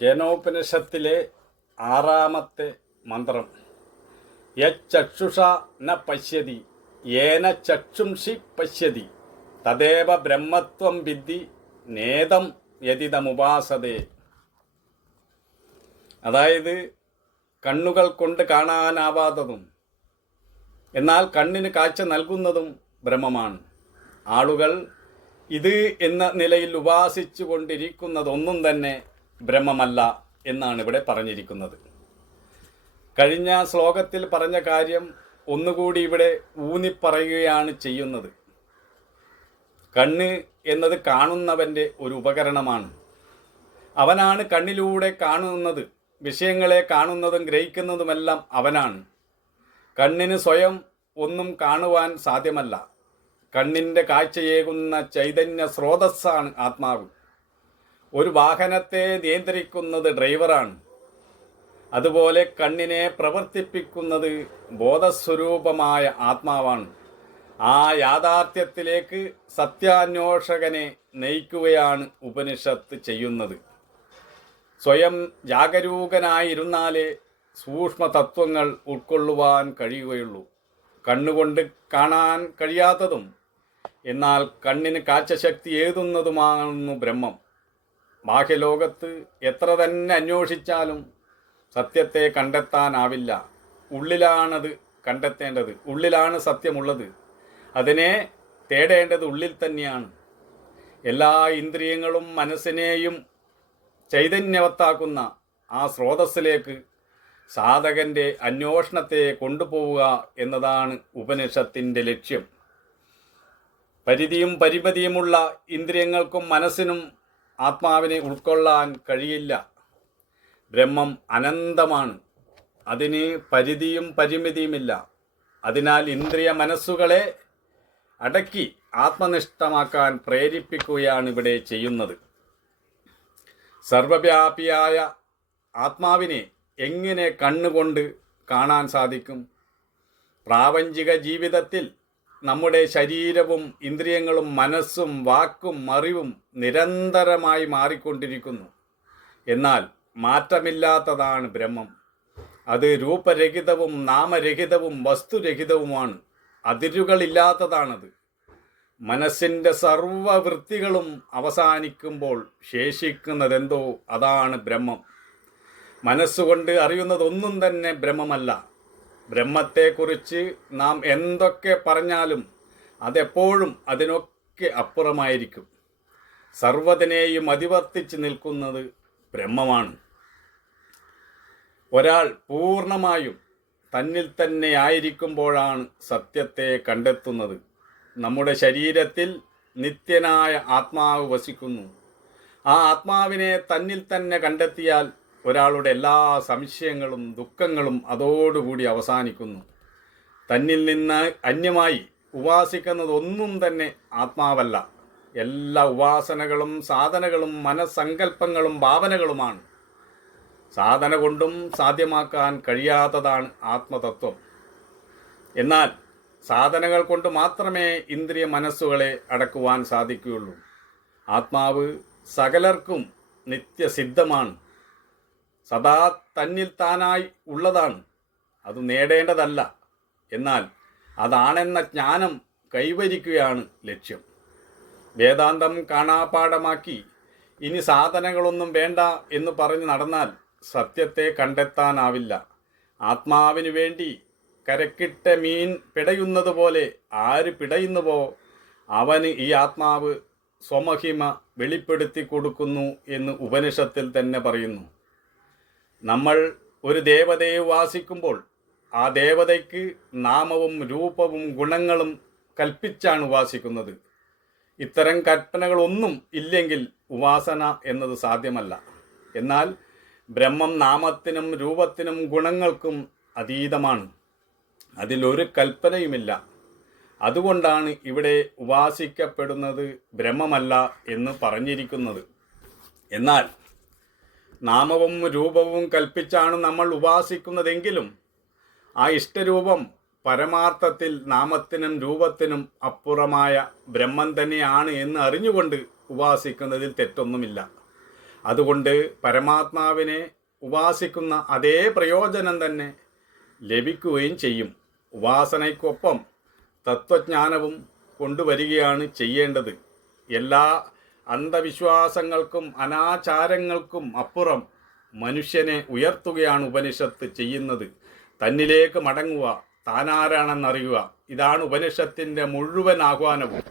കേനോപനിഷത്തിലെ ആറാമത്തെ മന്ത്രം. യക്ഷുഷ ന പശ്യതി ഏന ചക്ഷുംഷി പശ്യതി തദേവ ബ്രഹ്മത്വം വിദ്ധി നേതം യതിതമുപാസതേ. അതായത് കണ്ണുകൾ കൊണ്ട് കാണാനാവാത്തതും എന്നാൽ കണ്ണിന് കാഴ്ച നൽകുന്നതും ബ്രഹ്മമാണ്. ആളുകൾ ഇത് എന്ന നിലയിൽ ഉപാസിച്ചു കൊണ്ടിരിക്കുന്നതൊന്നും തന്നെ ബ്രഹ്മമല്ല എന്നാണ് ഇവിടെ പറഞ്ഞിരിക്കുന്നത്. കഴിഞ്ഞ ശ്ലോകത്തിൽ പറഞ്ഞ കാര്യം ഒന്നുകൂടി ഇവിടെ ഊന്നിപ്പറയുകയാണ് ചെയ്യുന്നത്. കണ്ണ് എന്നത് കാണുന്നവന്റെ ഒരു ഉപകരണമാണ്. അവനാണ് കണ്ണിലൂടെ കാണുന്നത് വിഷയങ്ങളെ കാണുന്നതും ഗ്രഹിക്കുന്നതുമെല്ലാം അവനാണ്. കണ്ണിന് സ്വയം ഒന്നും കാണുവാൻ സാധ്യമല്ല. കണ്ണിന്റെ കാഴ്ചയേകുന്ന ചൈതന്യ സ്രോതസ്സാണ് ആത്മാവ്. ഒരു വാഹനത്തെ നിയന്ത്രിക്കുന്നത് ഡ്രൈവറാണ്. അതുപോലെ കണ്ണിനെ പ്രവർത്തിപ്പിക്കുന്നത് ബോധസ്വരൂപമായ ആത്മാവാണ്. ആ യാഥാർത്ഥ്യത്തിലേക്ക് സത്യാന്വേഷകനെ നയിക്കുകയാണ് ഉപനിഷത്ത് ചെയ്യുന്നത്. സ്വയം ജാഗരൂകനായിരുന്നാലേ സൂക്ഷ്മ തത്വങ്ങൾ ഉൾക്കൊള്ളുവാൻ കഴിയുകയുള്ളൂ. കണ്ണുകൊണ്ട് കാണാൻ കഴിയാത്തതും എന്നാൽ കണ്ണിന് കാഴ്ചശക്തി ഏതുന്നതുമാകുന്നു ബ്രഹ്മം. ബാഹ്യലോകത്ത് എത്ര തന്നെ അന്വേഷിച്ചാലും സത്യത്തെ കണ്ടെത്താനാവില്ല. ഉള്ളിലാണത് കണ്ടെത്തേണ്ടത്. ഉള്ളിലാണ് സത്യമുള്ളത്. അതിനെ തേടേണ്ടത് ഉള്ളിൽ തന്നെയാണ്. എല്ലാ ഇന്ദ്രിയങ്ങളും മനസ്സിനെയും ചൈതന്യവത്താക്കുന്ന ആ സ്രോതസ്സിലേക്ക് സാധകന്റെ അന്വേഷണത്തെ കൊണ്ടുപോവുക എന്നതാണ് ഉപനിഷത്തിന്റെ ലക്ഷ്യം. പരിധിയും പരിമിതിയുമുള്ള ഇന്ദ്രിയങ്ങൾക്കും മനസ്സിനും ആത്മാവിനെ ഉൾക്കൊള്ളാൻ കഴിയില്ല. ബ്രഹ്മം അനന്തമാണ്. അതിന് പരിധിയും പരിമിതിയുമില്ല. അതിനാൽ ഇന്ദ്രിയ മനസ്സുകളെ അടക്കി ആത്മനിഷ്ഠമാക്കാൻ പ്രേരിപ്പിക്കുകയാണ് ഇവിടെ ചെയ്യുന്നത്. സർവവ്യാപിയായ ആത്മാവിനെ എങ്ങനെ കണ്ണുകൊണ്ട് കാണാൻ സാധിക്കും? പ്രാപഞ്ചിക ജീവിതത്തിൽ നമ്മുടെ ശരീരവും ഇന്ദ്രിയങ്ങളും മനസ്സും വാക്കും അറിവും നിരന്തരമായി മാറിക്കൊണ്ടിരിക്കുന്നു. എന്നാൽ മാറ്റമില്ലാത്തതാണ് ബ്രഹ്മം. അത് രൂപരഹിതവും നാമരഹിതവും വസ്തുരഹിതവുമാണ്. അതിരുകളില്ലാത്തതാണത്. മനസ്സിന്റെ സർവവൃത്തികളും അവസാനിക്കുമ്പോൾ ശേഷിക്കുന്നതെന്തോ അതാണ് ബ്രഹ്മം. മനസ്സുകൊണ്ട് അറിയുന്നതൊന്നും തന്നെ ബ്രഹ്മമല്ല. ബ്രഹ്മത്തെക്കുറിച്ച് നാം എന്തൊക്കെ പറഞ്ഞാലും അതെപ്പോഴും അതിനൊക്കെ അപ്പുറമായിരിക്കും. സർവതിനെയും അതിവർത്തിച്ച് നിൽക്കുന്നത് ബ്രഹ്മമാണ്. ഒരാൾ പൂർണമായും തന്നിൽ തന്നെ ആയിരിക്കുമ്പോഴാണ് സത്യത്തെ കണ്ടെത്തുന്നത്. നമ്മുടെ ശരീരത്തിൽ നിത്യനായ ആത്മാവ് വസിക്കുന്നു. ആ ആത്മാവിനെ തന്നിൽ തന്നെ കണ്ടെത്തിയാൽ ഒരാളുടെ എല്ലാ സംശയങ്ങളും ദുഃഖങ്ങളും അതോടുകൂടി അവസാനിക്കുന്നു. തന്നിൽ നിന്ന് അന്യമായി ഉപാസിക്കുന്നതൊന്നും തന്നെ ആത്മാവല്ല. എല്ലാ ഉപാസനകളും സാധനകളും മനസ്സങ്കല്പങ്ങളും ഭാവനകളുമാണ്. സാധന കൊണ്ടും സാധ്യമാക്കാൻ കഴിയാത്തതാണ് ആത്മതത്വം. എന്നാൽ സാധനങ്ങൾ കൊണ്ട് മാത്രമേ ഇന്ദ്രിയ മനസ്സുകളെ അടക്കുവാൻ സാധിക്കുകയുള്ളൂ. ആത്മാവ് സകലർക്കും നിത്യസിദ്ധമാണ്. സദാ തന്നിൽ താനായി ഉള്ളതാണ്. അത് നേടേണ്ടതല്ല. എന്നാൽ അതാണെന്ന ജ്ഞാനം കൈവരിക്കുകയാണ് ലക്ഷ്യം. വേദാന്തം കാണാപാഠമാക്കി ഇനി സാധനങ്ങളൊന്നും വേണ്ട എന്ന് പറഞ്ഞ് നടന്നാൽ സത്യത്തെ കണ്ടെത്താനാവില്ല. ആത്മാവിനു വേണ്ടി കരക്കിട്ട മീൻ പിടയുന്നത് പോലെ ആര് പിടയുന്നുവോ അവന് ഈ ആത്മാവ് സ്വമഹിമ വെളിപ്പെടുത്തി കൊടുക്കുന്നു എന്ന് ഉപനിഷത്തിൽ തന്നെ പറയുന്നു. നമ്മൾ ഒരു ദേവതയെ വാസിക്കുമ്പോൾ ആ ദേവതയ്ക്ക് നാമവും രൂപവും ഗുണങ്ങളും കൽപ്പിച്ചാണ് ഉപാസിക്കുന്നത്. ഇത്തരം കൽപ്പനകളൊന്നും ഇല്ലെങ്കിൽ ഉപാസന എന്നത് സാധ്യമല്ല. എന്നാൽ ബ്രഹ്മം നാമത്തിനും രൂപത്തിനും ഗുണങ്ങൾക്കും അതീതമാണ്. അതിലൊരു കൽപ്പനയുമില്ല. അതുകൊണ്ടാണ് ഇവിടെ ഉപാസിക്കപ്പെടുന്നത് ബ്രഹ്മമല്ല എന്ന് പറഞ്ഞിരിക്കുന്നത്. എന്നാൽ നാമവും രൂപവും കൽപ്പിച്ചാണ് നമ്മൾ ഉപാസിക്കുന്നതെങ്കിലും ആ ഇഷ്ടരൂപം പരമാർത്ഥത്തിൽ നാമത്തിനും രൂപത്തിനും അപ്പുറമായ ബ്രഹ്മം തന്നെയാണ് എന്ന് അറിഞ്ഞുകൊണ്ട് ഉപാസിക്കുന്നതിൽ തെറ്റൊന്നുമില്ല. അതുകൊണ്ട് പരമാത്മാവിനെ ഉപാസിക്കുന്ന അതേ പ്രയോജനം തന്നെ ലഭിക്കുകയും ചെയ്യും. ഉപാസനയ്ക്കൊപ്പം തത്വജ്ഞാനവും കൊണ്ടുവരികയാണ് ചെയ്യേണ്ടത്. എല്ലാ അന്ധവിശ്വാസങ്ങൾക്കും അനാചാരങ്ങൾക്കും അപ്പുറം മനുഷ്യനെ ഉയർത്തുകയാണ് ഉപനിഷത്ത് ചെയ്യുന്നത്. തന്നിലേക്ക് മടങ്ങുക താനാരാണെന്നറിയുക. ഇതാണ് ഉപനിഷത്തിന്റെ മുഴുവൻ ആഹ്വാനവും.